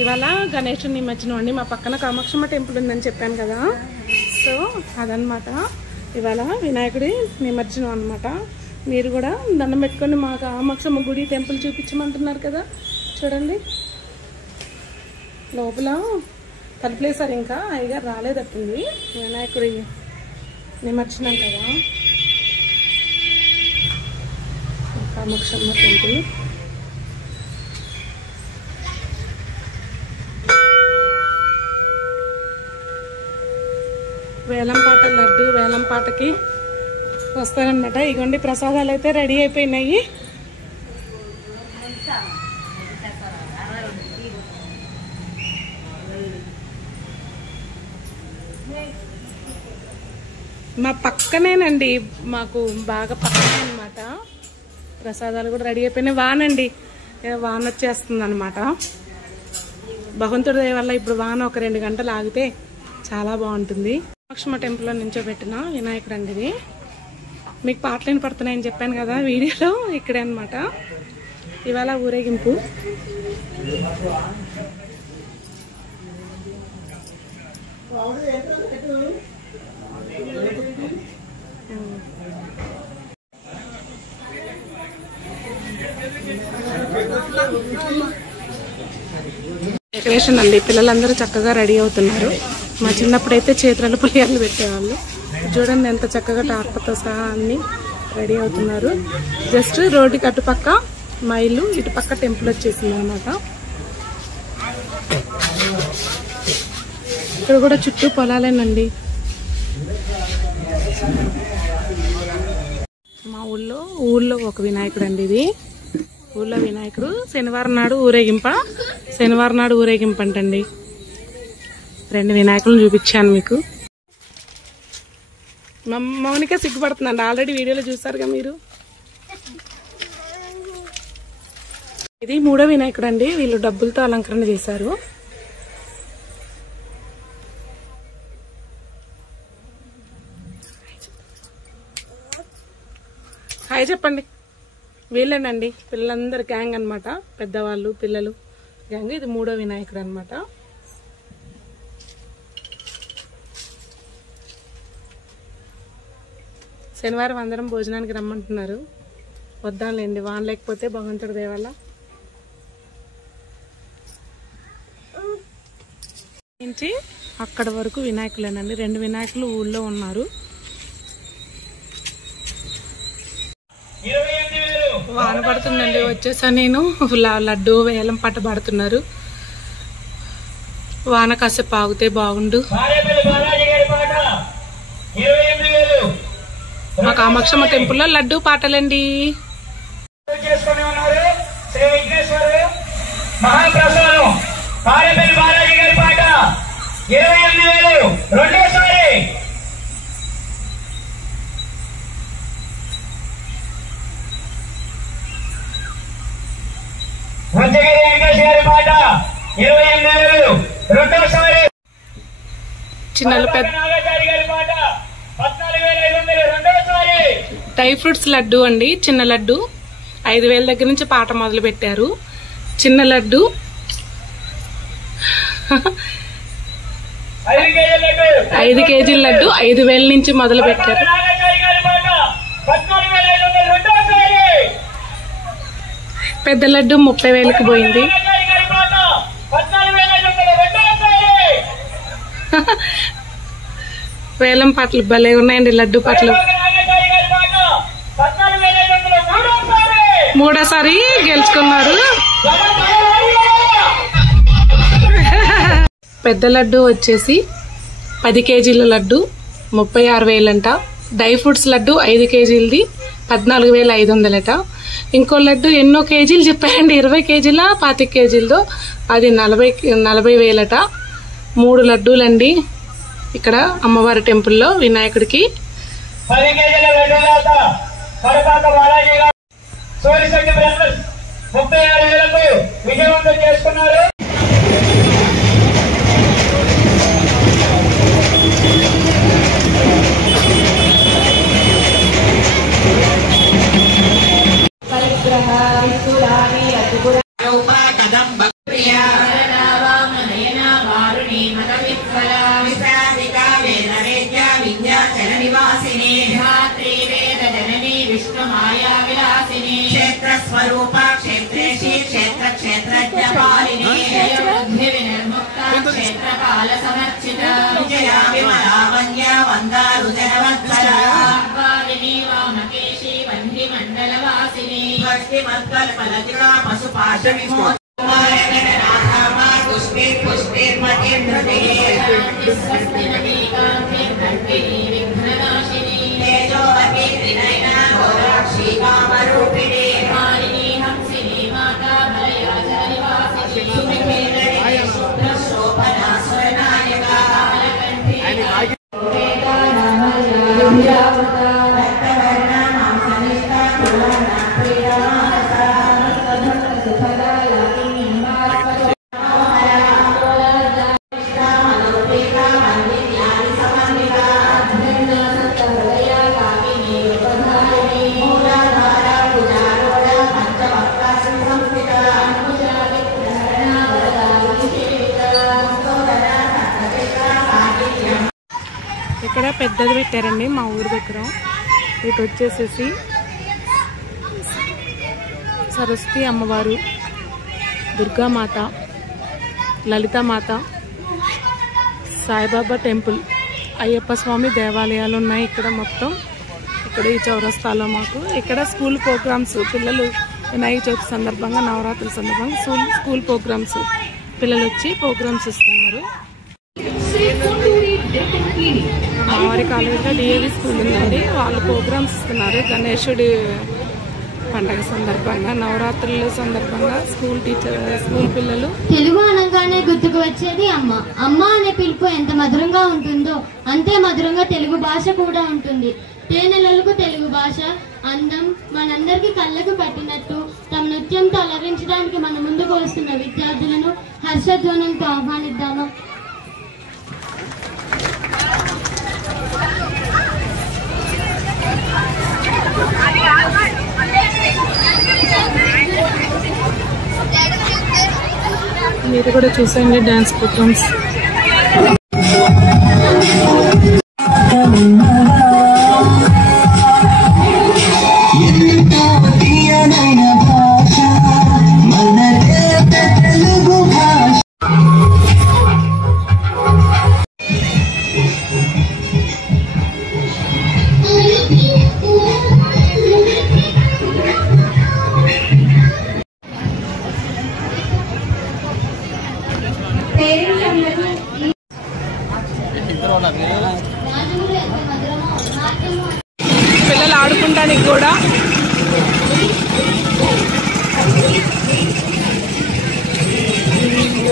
ఇవాళ గణేశుని నిమజ్జనం అండి. మా పక్కన కామాక్షమ్మ టెంపుల్ ఉందని చెప్పాను కదా, సో అదనమాట ఇవాళ వినాయకుడి నిమజ్జనం అనమాట. మీరు కూడా దండం పెట్టుకొని మా కామాక్షమ్మ గుడి టెంపుల్ చూపించమంటున్నారు కదా, చూడండి లోపల తలుపులేసారు, ఇంకా అయ్యగారు రాలేదట్టుంది. వినాయకుడి నిమజ్జనం కదా, కామాక్షమ్మ టెంపుల్. వేలంపాట లడ్డు వేలంపాటకి వస్తారనమాట. ఇగోండి ప్రసాదాలు అయితే రెడీ అయిపోయినాయి. మా పక్కనేనండి, మాకు బాగా పక్కనే అనమాట. ప్రసాదాలు కూడా రెడీ అయిపోయినాయి. వానండి, వాన వచ్చేస్తుంది అనమాట. భగవంతుడి దయ వల్ల ఇప్పుడు వాన ఒక 2 గంటలు ఆగితే చాలా బాగుంటుంది. కామాక్షమ్మ టెంపుల్లో నించోబెట్టిన వినాయకుడు అండి ఇది. మీకు పాటలు పడుతున్నాయని చెప్పాను కదా వీడియోలో, ఇక్కడే అనమాట ఇవాళ ఊరేగింపు. డెకరేషన్ అండి, పిల్లలందరూ చక్కగా రెడీ అవుతున్నారు. మా చిన్నప్పుడైతే చేతులలో పులిహోరలు పెట్టేవాళ్ళు. చూడండి ఎంత చక్కగా టార్పతో సహా అన్ని రెడీ అవుతున్నారు. జస్ట్ రోడ్డుకి అటుపక్క మా ఇల్లు, ఇటుపక్క టెంపుల్ వచ్చేసింది అనమాట. ఇక్కడ కూడా చుట్టూ పొలాలేనండి. మా ఊళ్ళో ఒక వినాయకుడు అండి ఇది. ఊళ్ళో వినాయకుడు శనివారం నాడు ఊరేగింపంటండి. 2 వినాయకులను చూపించాను మీకు. మౌనిక సిగ్గుపడుతుందండి, ఆల్రెడీ వీడియోలో చూసారుగా మీరు. ఇది 3వ వినాయకుడు అండి. వీళ్ళు డబ్బులతో అలంకరణ చేశారు. హాయ్ చెప్పండి. వీళ్ళేనండి పిల్లలందరు గ్యాంగ్ అనమాట, పెద్దవాళ్ళు పిల్లలు గ్యాంగ్. ఇది 3వ వినాయకుడు అనమాట. శనివారం అందరం భోజనానికి రమ్మంటున్నారు. వద్దాంలేండి, వాన లేకపోతే భగవంతుడి దయ వల్ల. నుంచి అక్కడ వరకు వినాయకులేనండి. 2 వినాయకులు ఊళ్ళో ఉన్నారు. వాన పడుతుందండి, వచ్చేసా నేను. లడ్డు వేలం పాట పాడుతున్నారు. వాన కాసేపు ఆగితే బాగుండు. మా కామాక్షమ్మ టెంపుల్లో లడ్డు పాటలండి. చిన్నలు పెద్ద డ్రై ఫ్రూట్స్ లడ్డు అండి. చిన్న లడ్డు 5,000 దగ్గర నుంచి పాట మొదలు పెట్టారు. చిన్న లడ్డు 5 కేజీల లడ్డు 5,000 నుంచి మొదలు పెట్టారు. పెద్ద లడ్డు 30,000కి పోయింది. వేలం పాటలు భలే ఉన్నాయండి. లడ్డు పాటలు 3వసారి గెలుచుకున్నారు. పెద్ద లడ్డు వచ్చేసి 10 కేజీల లడ్డు 36,000 అంట. డ్రై ఫ్రూట్స్ లడ్డు 5 కేజీలది 14,500 అట. ఇంకో లడ్డు ఎన్నో కేజీలు చెప్పాయండి, 20 కేజీల 25 కేజీలతో, అది 40,000 అట. 3 లడ్డూలండి ఇక్కడ అమ్మవారి టెంపుల్లో వినాయకుడికి. విజయవంతం చేసుకున్నారు. ఇక్కడ పెద్దది పెట్టారండి మా ఊరు దగ్గర. ఇటు వచ్చేసేసి సరస్వతి అమ్మవారు, దుర్గామాత, లలితామాత, సాయిబాబా టెంపుల్, అయ్యప్ప స్వామి దేవాలయాలు ఉన్నాయి ఇక్కడ మొత్తం. ఇక్కడ ఈ చౌరస్తాలో మాకు ఇక్కడ స్కూల్ ప్రోగ్రామ్స్, పిల్లలు వినాయక చవితి సందర్భంగా, నవరాత్రుల సందర్భంగా స్కూల్ ప్రోగ్రామ్స్, పిల్లలు వచ్చి ప్రోగ్రామ్స్ ఇస్తున్నారు. మావారి కాలేజీలో డిఏవి స్కూల్ ఉందండి, వాళ్ళు ప్రోగ్రామ్స్ ఇస్తున్నారు. గణేశుడి పండగ సందర్భంగా, నవరాత్రుల సందర్భంగా స్కూల్ పిల్లలు. తెలుగు అనగానే గుర్తుకు వచ్చేది అమ్మ. అమ్మ అనే పిలుపు ఎంత మధురంగా ఉంటుందో అంతే మధురంగా తెలుగు భాష కూడా ఉంటుంది. తేనెలలకు తెలుగు భాష అందం మనందరికీ కళ్ళకు కట్టినట్టు తమ నృత్యంతో అలరించడానికి మన ముందుకు వస్తున్న విద్యార్థులను హర్షధ్వనంతో ఆహ్వానిద్దామా. మీరు కూడా చూసండి డాన్స్ ప్రోగ్రామ్స్. పిల్లలు ఆడుకుంటానికి కూడా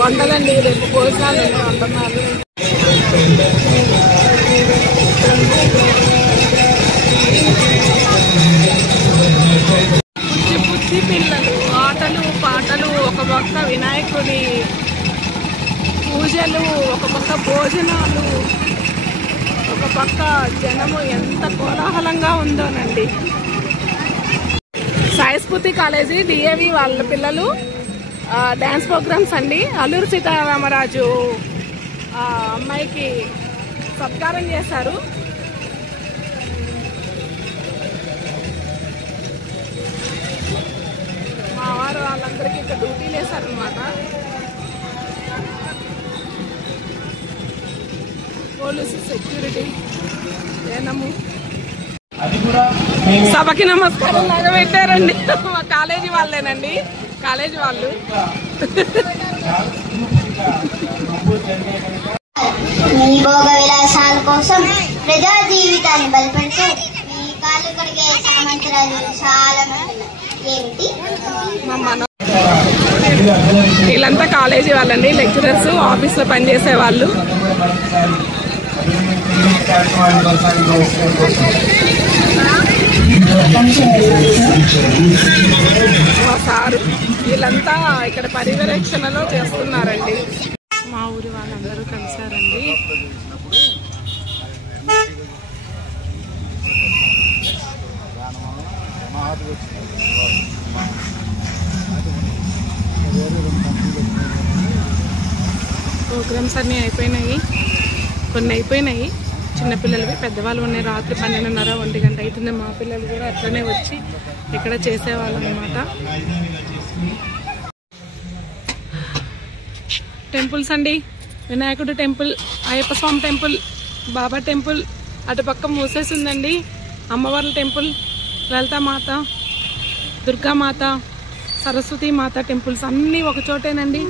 వంటలండి, రేపు భోజనాలు వంటనాలు. పుచ్చి పిల్లలు ఆటలు పాటలు, ఒక పక్క వినాయకుడి పూజలు, ఒక పక్క భోజనాలు, ఒక పక్క జనము ఎంత కోలాహలంగా ఉందోనండి. సాయిస్ఫూర్తి కాలేజీ డిఏవి వాళ్ళ పిల్లలు డాన్స్ ప్రోగ్రామ్స్ అండి. అల్లూరి సీతారామరాజు అమ్మాయికి సత్కారం చేశారు. మా వారు వాళ్ళందరికీ ఇక్కడ డ్యూటీలు వేశారనమాట. పోలీసు సెక్యూరిటీ ఏనము సభకి నమస్కారం లాగా పెట్టారండి. మా కాలేజీ వాళ్ళేనండి, కాలేజీ వాళ్ళు. మీ భోగ విలాసాల కోసం ప్రజా జీవితాన్ని బలపడుతూ మీ కాళ్ళు కడిగే సామంతరాలు చాలా ఏమిటి? వీళ్ళంతా కాలేజీ వాళ్ళండి, లెక్చరర్స్, ఆఫీస్ లో పనిచేసే వాళ్ళు. మా సారు వీళ్ళంతా ఇక్కడ పర్యవేక్షణలో చేస్తున్నారండి. మా ఊరి వాళ్ళందరూ కలిసారండి. ప్రోగ్రామ్స్ అన్నీ అయిపోయినాయి, కొన్ని అయిపోయినాయి. చిన్నపిల్లలవి, పెద్దవాళ్ళు ఉన్నాయి. రాత్రి 12:30, 1 గంట అవుతుంది. మా పిల్లలు కూడా అట్లనే వచ్చి ఇక్కడ చేసేవాళ్ళు అన్నమాట. టెంపుల్స్ అండి, వినాయకుడి టెంపుల్, అయ్యప్ప స్వామి టెంపుల్, బాబా టెంపుల్, అటుపక్క మూసేసి ఉందండి అమ్మవార్ల టెంపుల్, లలితామాత, దుర్గామాత, సరస్వతి మాత టెంపుల్స్ అన్నీ ఒక చోటేనండి.